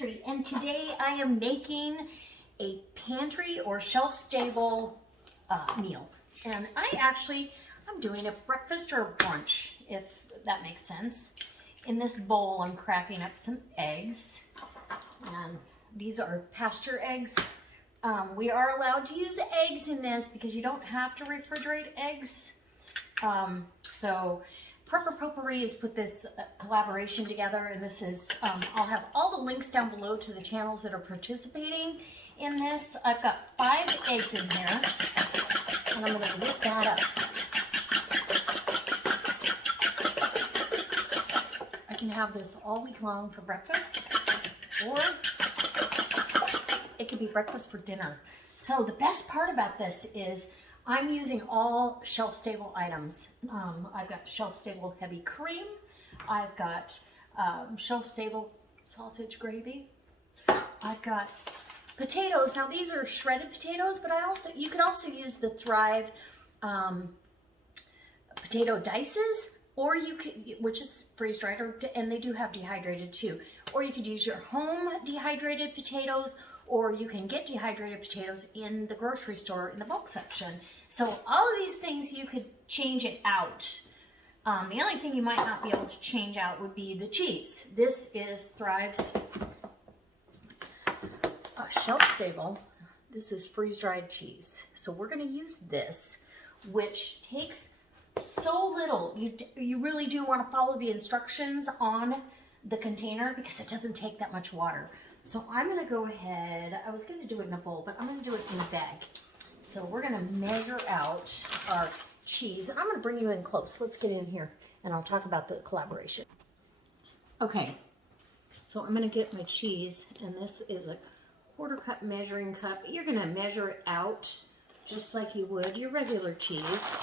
Pantry, and today I am making a pantry or shelf-stable meal. And I'm doing a breakfast or a brunch, if that makes sense. In this bowl, I'm cracking up some eggs, and these are pasture eggs. We are allowed to use eggs in this because you don't have to refrigerate eggs. So Prepper Potpourri has put this collaboration together, and this is, I'll have all the links down below to the channels that are participating in this. I've got 5 eggs in here, and I'm going to whip that up. I can have this all week long for breakfast, or it could be breakfast for dinner. So the best part about this is I'm using all shelf-stable items. I've got shelf-stable heavy cream. I've got shelf-stable sausage gravy. I've got potatoes. Now these are shredded potatoes, but you could also use the Thrive potato dices, or you could, which is freeze-dried, and they do have dehydrated too. Or you could use your home dehydrated potatoes, or you can get dehydrated potatoes in the grocery store in the bulk section. So all of these things you could change it out. The only thing you might not be able to change out would be the cheese. This is Thrive's shelf-stable. This is freeze-dried cheese. So we're going to use this, which takes so little. You really do want to follow the instructions on the container because it doesn't take that much water. So I'm going to go ahead, I was going to do it in a bowl, but I'm going to do it in a bag. So we're going to measure out our cheese. And I'm going to bring you in close. Let's get in here and I'll talk about the collaboration. Okay, so I'm going to get my cheese, and this is a 1/4 cup measuring cup. You're going to measure it out just like you would your regular cheese.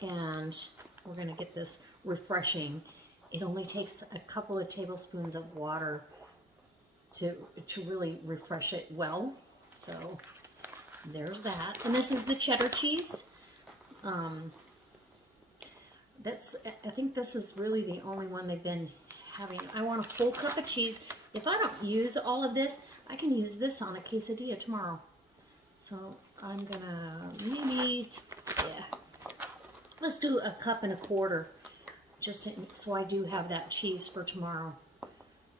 And we're going to get this refreshing. It only takes a couple of tablespoons of water to really refresh it well. So there's that. And this is the cheddar cheese. I think this is really the only one they've been having. I want a full cup of cheese. If I don't use all of this, I can use this on a quesadilla tomorrow. So I'm gonna let's do a 1.25 cups. Just so I do have that cheese for tomorrow,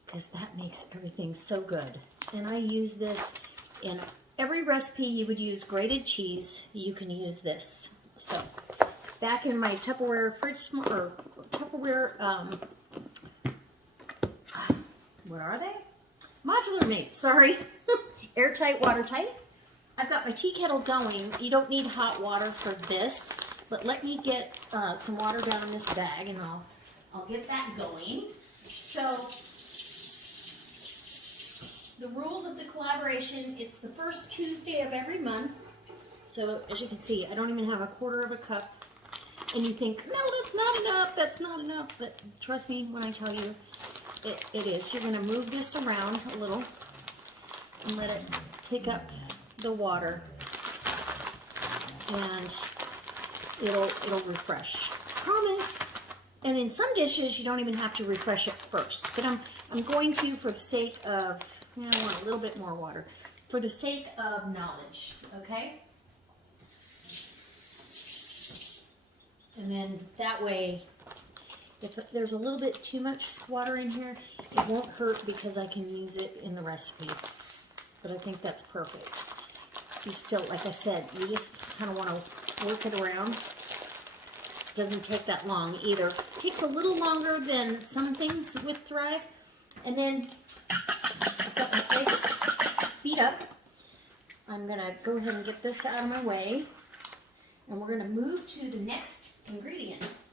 because that makes everything so good. And I use this in every recipe. You would use grated cheese, you can use this. So back in my Tupperware what are they? Modular mates, sorry. Airtight, watertight. I've got my tea kettle going. You don't need hot water for this. But let me get some water down in this bag, and I'll get that going. So the rules of the collaboration, it's the first Tuesday of every month. So as you can see, I don't even have 1/4 cup. And you think, no, that's not enough, that's not enough. But trust me when I tell you, it is. You're going to move this around a little and let it pick up the water. And it'll refresh. Promise. And in some dishes, you don't even have to refresh it first. But I'm going to, for the sake of, I want a little bit more water, for the sake of knowledge, okay? And then that way, if there's a little bit too much water in here, it won't hurt because I can use it in the recipe. But I think that's perfect. You still, like I said, you just kind of want to work it around. It doesn't take that long either. It takes a little longer than some things with Thrive. And then I've got my eggs beat up. I'm going to go ahead and get this out of my way. And we're going to move to the next ingredients.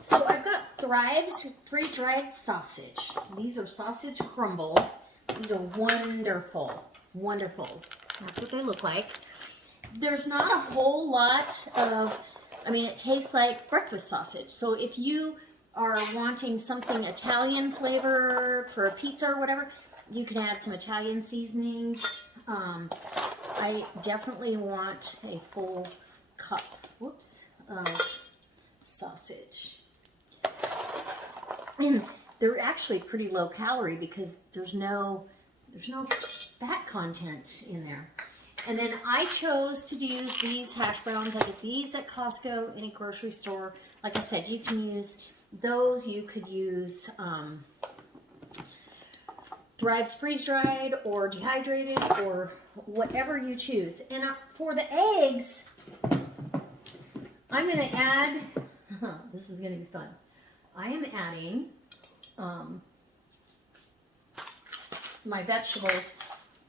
So I've got Thrive's freeze-dried sausage. These are sausage crumbles. These are wonderful, wonderful. That's what they look like. There's not a whole lot of, it tastes like breakfast sausage. So if you are wanting something Italian flavor for a pizza or whatever, you can add some Italian seasoning. I definitely want a full cup, of sausage. And they're actually pretty low calorie because there's no fat content in there. And then I chose to use these hash browns. I get these at Costco, any grocery store. Like I said, you can use those. You could use Thrive's freeze-dried or dehydrated or whatever you choose. And for the eggs, I'm going to add, this is going to be fun. I am adding my vegetables,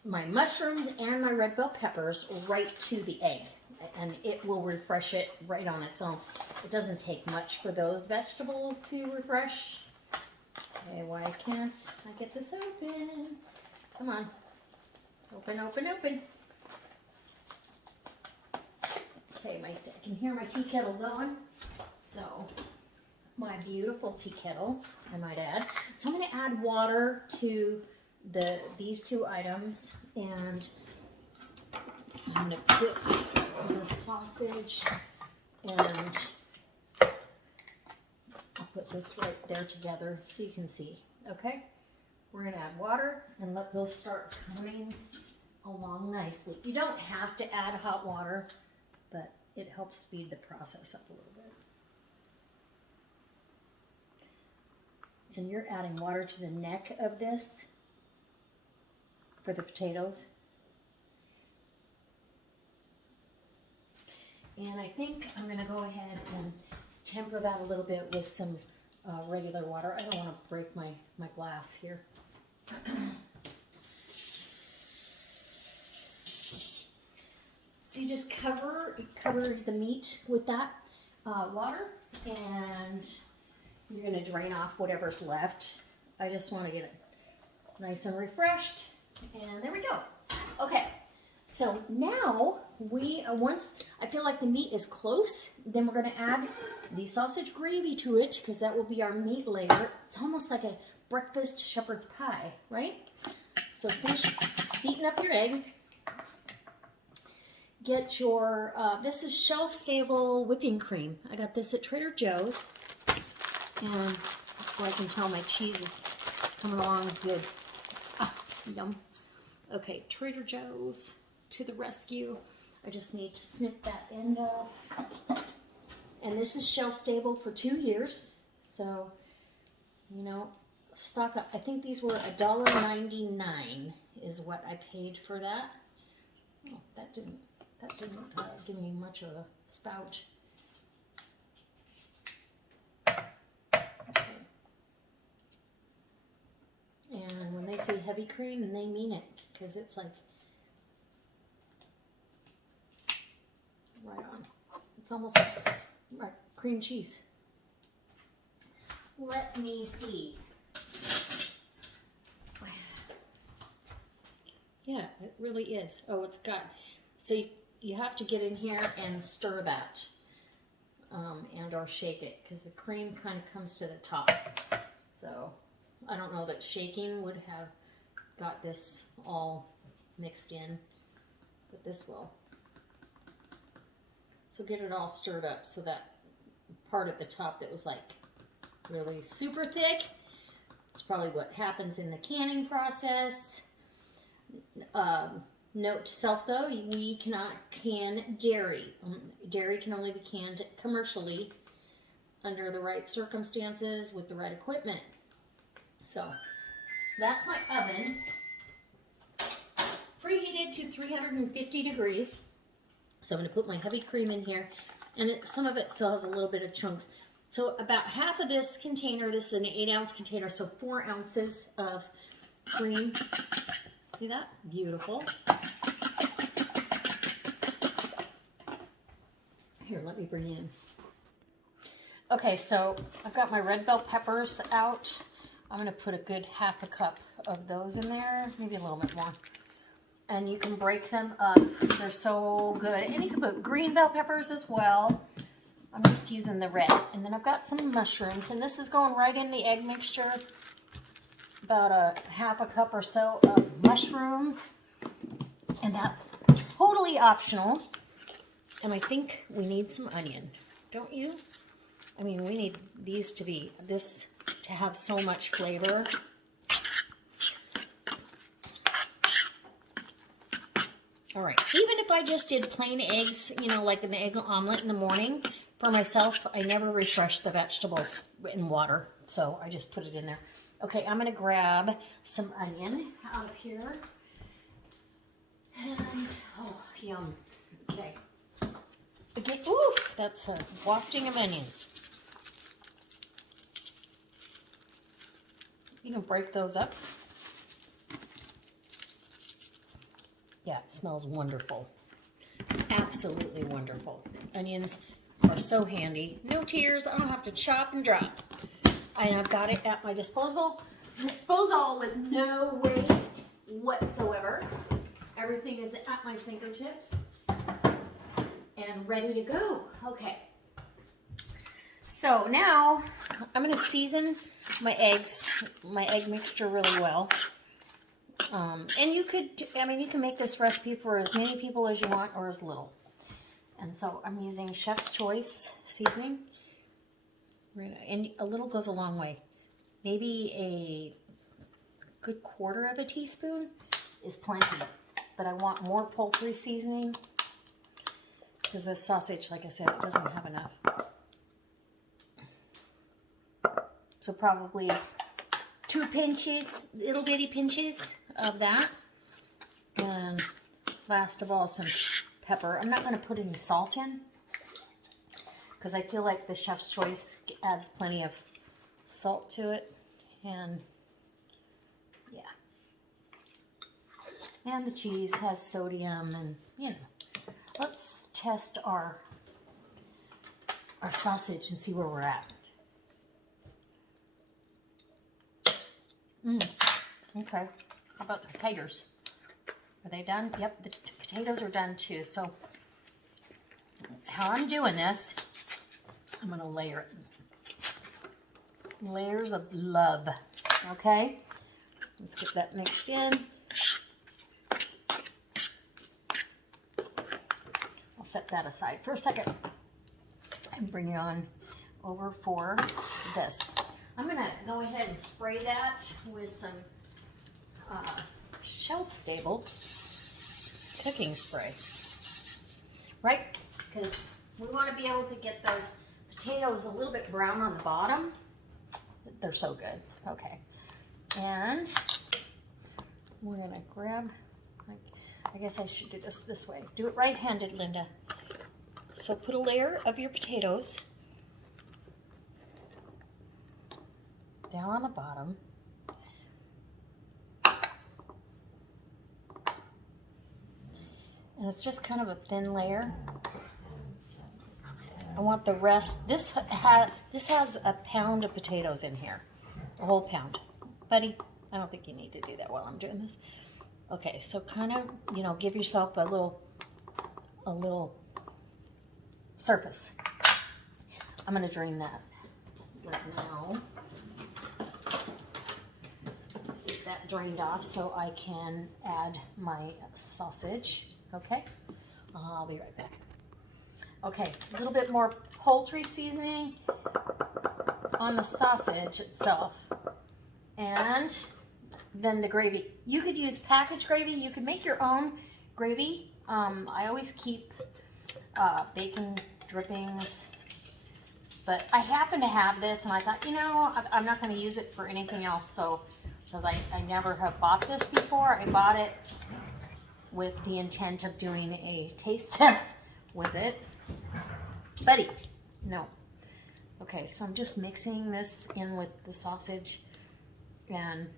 my mushrooms and my red bell peppers right to the egg, and it will refresh it right on its own. It doesn't take much for those vegetables to refresh. Okay, why can't I get this open? Come on. Open, open, open. Okay, I can hear my tea kettle going. So, my beautiful tea kettle, I might add. So I'm going to add water to these two items, and I'm going to put the sausage, and I'll put this right there together so you can see. Okay, we're going to add water and let those start coming along nicely. You don't have to add hot water, but it helps speed the process up a little bit. And you're adding water to the neck of this for the potatoes. And I think I'm going to go ahead and temper that a little bit with some regular water. I don't want to break my glass here. So you just cover the meat with that water, and you're going to drain off whatever's left. I just want to get it nice and refreshed. And there we go. Okay, so now once I feel like the meat is close, then we're going to add the sausage gravy to it, because that will be our meat layer. It's almost like a breakfast shepherd's pie, right? So finish beating up your egg. Get your, this is shelf-stable whipping cream. I got this at Trader Joe's, and so I can tell my cheese is coming along good. Ah, yum. Okay, Trader Joe's to the rescue. I just need to snip that end off. And this is shelf stable for 2 years. So, you know, stock up. I think these were $1.99 is what I paid for that. Oh, that didn't give me much of a spout. Okay. And when they say heavy cream, then they mean it, because it's like right on. It's almost like cream cheese. Let me see. Yeah, it really is. Oh, it's got, so you have to get in here and stir that and or shake it, because the cream kind of comes to the top. So I don't know that shaking would have got this all mixed in, but this will. So get it all stirred up so that part at the top that was like really super thick, it's probably what happens in the canning process. Note to self though, we cannot can dairy. Dairy can only be canned commercially under the right circumstances with the right equipment. So that's my oven, preheated to 350 degrees. So I'm going to put my heavy cream in here, and some of it still has a little bit of chunks. So about half of this container, this is an 8-ounce container, so 4 ounces of cream. See that? Beautiful. Here, let me bring it in. Okay, so I've got my red bell peppers out. I'm going to put a good half a cup of those in there, maybe a little bit more. And you can break them up. They're so good. And you can put green bell peppers as well. I'm just using the red. And then I've got some mushrooms. And this is going right in the egg mixture. About a half a cup or so of mushrooms. And that's totally optional. And I think we need some onion. Don't you? I mean, we need these to be this to have so much flavor. All right, even if I just did plain eggs, you know, like an egg omelet in the morning for myself, I never refresh the vegetables in water, so I just put it in there. Okay, I'm gonna grab some onion out of here. And, oh, yum. Okay. Again, oof, that's a wafting of onions. You can break those up. Yeah, it smells wonderful. Absolutely wonderful. Onions are so handy. No tears. I don't have to chop and drop. And I've got it at my disposal with no waste whatsoever. Everything is at my fingertips and ready to go. Okay. So now I'm going to season my eggs, my egg mixture really well. And you could, I mean, you can make this recipe for as many people as you want or as little. And so I'm using Chef's Choice seasoning. And a little goes a long way. Maybe a good quarter of a teaspoon is plenty. But I want more poultry seasoning because this sausage, like I said, it doesn't have enough. So probably 2 pinches, little bitty pinches of that. And last of all, some pepper. I'm not going to put any salt in because I feel like the Chef's Choice adds plenty of salt to it. And yeah. And the cheese has sodium and, you know. Let's test our sausage and see where we're at. Okay. How about the potatoes? Are they done? Yep, the potatoes are done too. So how I'm doing this, I'm going to layer it. Layers of love. Okay? Let's get that mixed in. I'll set that aside for a second and bring it on over for this. I'm going to go ahead and spray that with some shelf-stable cooking spray, right? Because we want to be able to get those potatoes a little bit brown on the bottom. They're so good. Okay. And we're going to grab, I guess I should do this way. Do it right-handed, Linda. So put a layer of your potatoes down on the bottom. And it's just kind of a thin layer. I want the rest. This has a pound of potatoes in here. A whole pound. Buddy, I don't think you need to do that while I'm doing this. Okay, so kind of, you know, give yourself a little surface. I'm going to drain that right now. Get that drained off so I can add my sausage. Okay, I'll be right back. Okay, a little bit more poultry seasoning on the sausage itself. And then the gravy. You could use packaged gravy. You could make your own gravy. I always keep bacon drippings. But I happen to have this, and I thought, you know, I'm not going to use it for anything else. So, because I never have bought this before, I bought it with the intent of doing a taste test with it. Buddy, no. Okay, so I'm just mixing this in with the sausage, and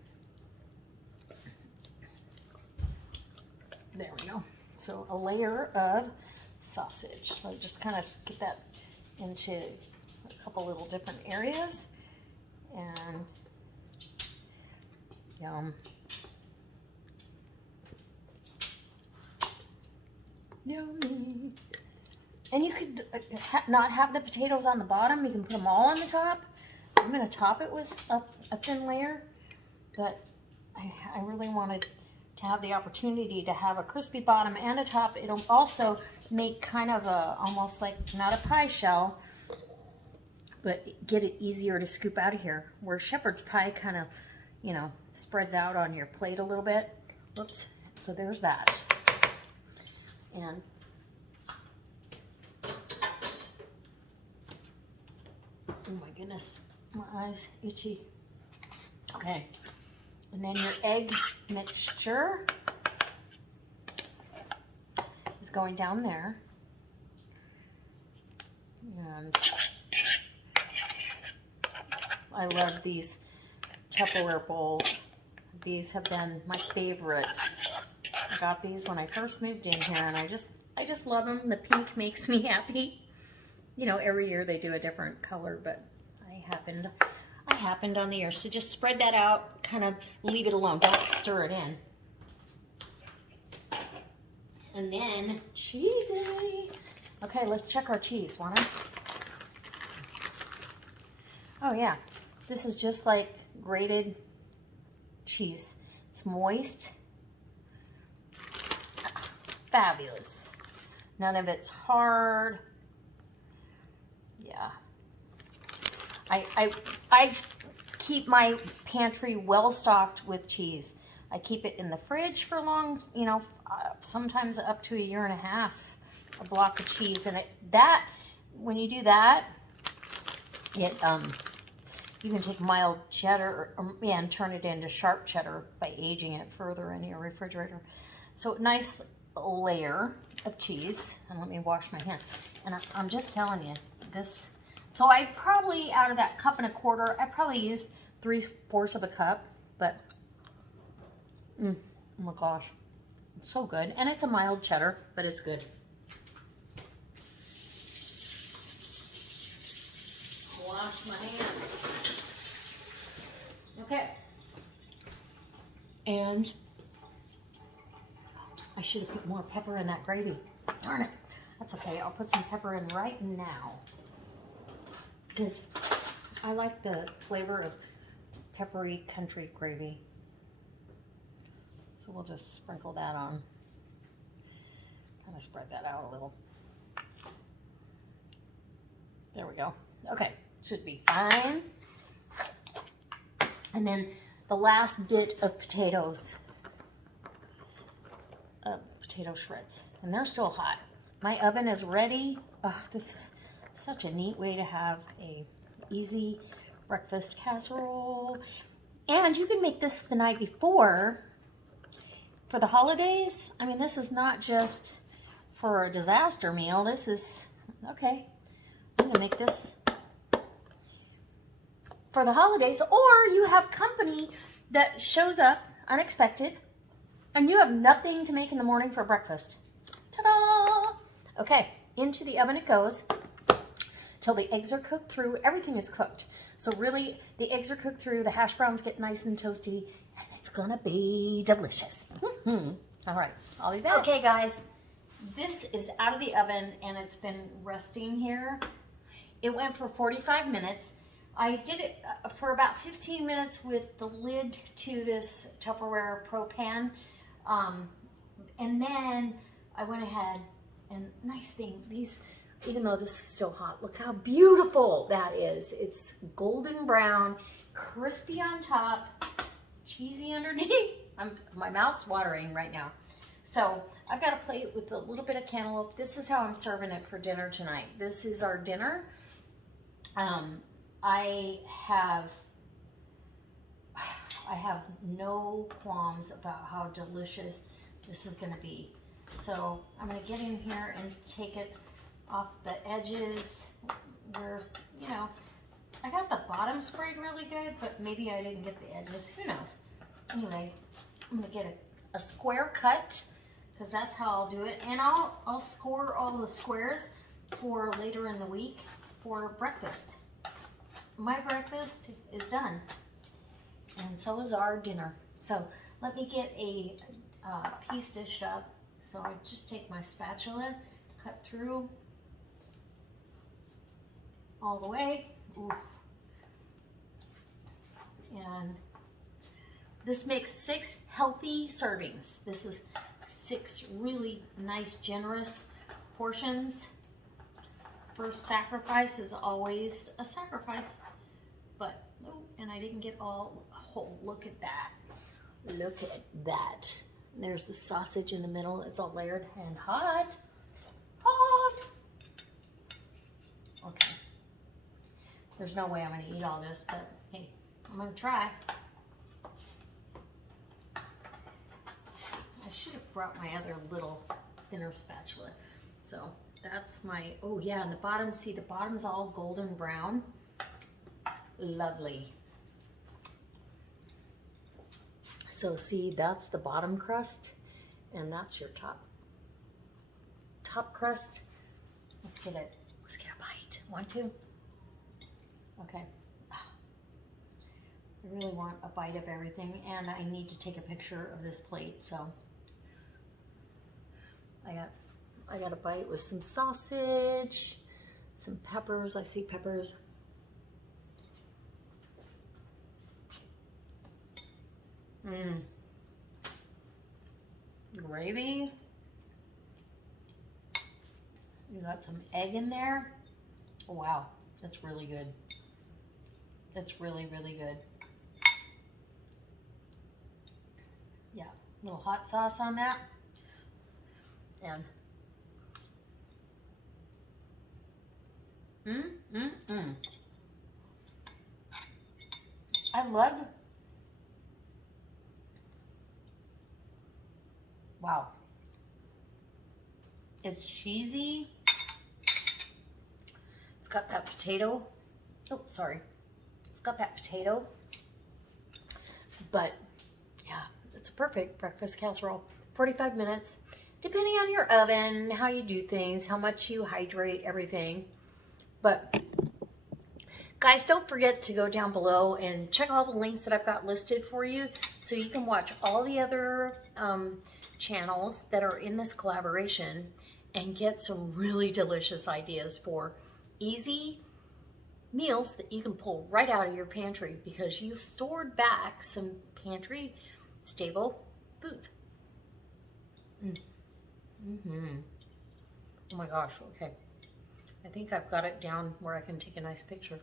there we go. So a layer of sausage. So just kind of get that into a couple little different areas, and yum. Yummy. And you could not have the potatoes on the bottom. You can put them all on the top. I'm going to top it with a thin layer, but I really wanted to have the opportunity to have a crispy bottom and a top. It'll also make kind of a, almost like, not a pie shell, but get it easier to scoop out of here. Where shepherd's pie kind of, you know, spreads out on your plate a little bit. Whoops. So there's that. And oh my goodness, my eyes itchy. Okay. And then your egg mixture is going down there. And I love these Tupperware bowls. These have been my favorite. I got these when I first moved in here, and I just love them. The pink makes me happy. You know, every year they do a different color, but I happened on the year. So just spread that out, kind of leave it alone. Don't stir it in. And then cheesy. Okay, let's check our cheese, wanna? Oh yeah, this is just like grated cheese. It's moist. Fabulous. None of it's hard. Yeah. I keep my pantry well stocked with cheese. I keep it in the fridge for long, you know, sometimes up to a year and a half, a block of cheese. And when you do that, you can take mild cheddar and turn it into sharp cheddar by aging it further in your refrigerator. So nice layer of cheese. And let me wash my hands. And I'm just telling you, this. So I probably, out of that 1.25 cups, I probably used 3/4 of a cup. But, oh my gosh, it's so good. And it's a mild cheddar, but it's good. Wash my hands. Okay. And I should have put more pepper in that gravy. Darn it. That's okay. I'll put some pepper in right now, because I like the flavor of peppery country gravy. So we'll just sprinkle that on. Kind of spread that out a little. There we go. Okay, should be fine. And then the last bit of potatoes, potato shreds, and they're still hot. My oven is ready. Oh, this is such a neat way to have a easy breakfast casserole. And you can make this the night before for the holidays. I mean, this is not just for a disaster meal. This is, okay, I'm gonna make this for the holidays, or you have company that shows up unexpected and you have nothing to make in the morning for breakfast. Ta-da! Okay, into the oven it goes till the eggs are cooked through. Everything is cooked. So really, the eggs are cooked through, the hash browns get nice and toasty, and it's gonna be delicious. All right, I'll be back. Okay, guys, this is out of the oven and it's been resting here. It went for 45 minutes. I did it for about 15 minutes with the lid to this Tupperware Pro pan. And then I went ahead and, nice thing, these, even though this is still hot, look how beautiful that is. It's golden brown, crispy on top, cheesy underneath. My mouth's watering right now. So I've got a plate with a little bit of cantaloupe. This is how I'm serving it for dinner tonight. This is our dinner. I have no qualms about how delicious this is going to be. So I'm going to get in here and take it off the edges where, you know, I got the bottom sprayed really good, but maybe I didn't get the edges. Who knows? Anyway, I'm going to get a square cut, because that's how I'll do it. And I'll score all the squares for later in the week for breakfast. My breakfast is done, and so is our dinner. So let me get a piece dished up. So I just take my spatula, cut through all the way. Ooh. And this makes 6 healthy servings. This is 6 really nice, generous portions. first sacrifice is always a sacrifice. But, oh, and I didn't get all, oh, look at that. Look at that. There's the sausage in the middle. It's all layered and hot. Hot. Okay. There's no way I'm going to eat all this, but hey, I'm going to try. I should have brought my other little thinner spatula. So that's my, oh yeah, and the bottom, see the bottom's all golden brown. Lovely. So see, that's the bottom crust, and that's your top crust. Let's get a bite. Want to? Okay. I really want a bite of everything, and I need to take a picture of this plate. So I got a bite with some sausage, some peppers. I see peppers. Gravy. You got some egg in there. Oh, wow, that's really good. That's really, really good. Yeah, a little hot sauce on that. And I love. Wow. It's cheesy. It's got that potato. Oh, sorry. It's got that potato. But yeah, it's a perfect breakfast casserole. 45 minutes, depending on your oven, how you do things, how much you hydrate, everything. But guys, don't forget to go down below and check all the links that I've got listed for you so you can watch all the other channels that are in this collaboration and get some really delicious ideas for easy meals that you can pull right out of your pantry because you've stored back some pantry stable foods. Oh my gosh, okay. I think I've got it down where I can take a nice picture.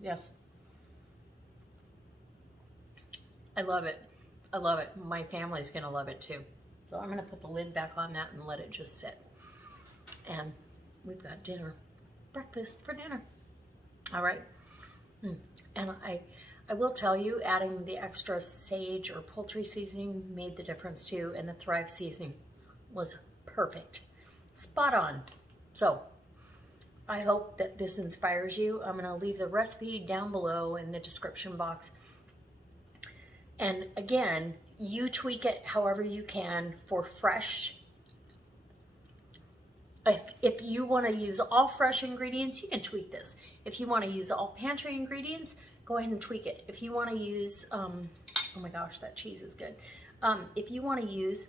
Yes. I love it. I love it. My family's going to love it too. So I'm going to put the lid back on that and let it just sit. And we've got dinner. Breakfast for dinner. All right. And I will tell you, adding the extra sage or poultry seasoning made the difference too. And the Thrive seasoning was perfect. Spot on. So I hope that this inspires you. I'm going to leave the recipe down below in the description box. And again, you tweak it however you can for fresh. If you want to use all fresh ingredients, you can tweak this. If you want to use all pantry ingredients, go ahead and tweak it. If you want to use, oh my gosh, that cheese is good. If you want to use,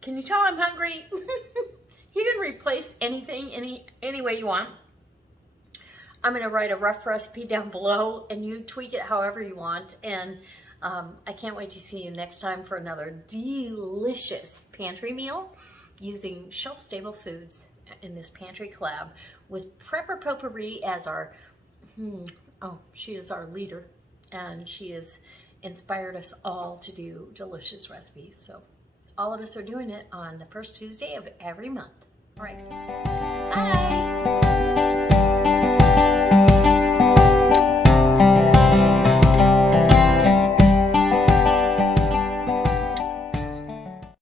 can you tell I'm hungry? You can replace anything any way you want. I'm going to write a rough recipe down below and you tweak it however you want. And I can't wait to see you next time for another delicious pantry meal using shelf-stable foods in this pantry collab with Prepper Potpourri as our, she is our leader and she has inspired us all to do delicious recipes. So all of us are doing it on the first Tuesday of every month. All right.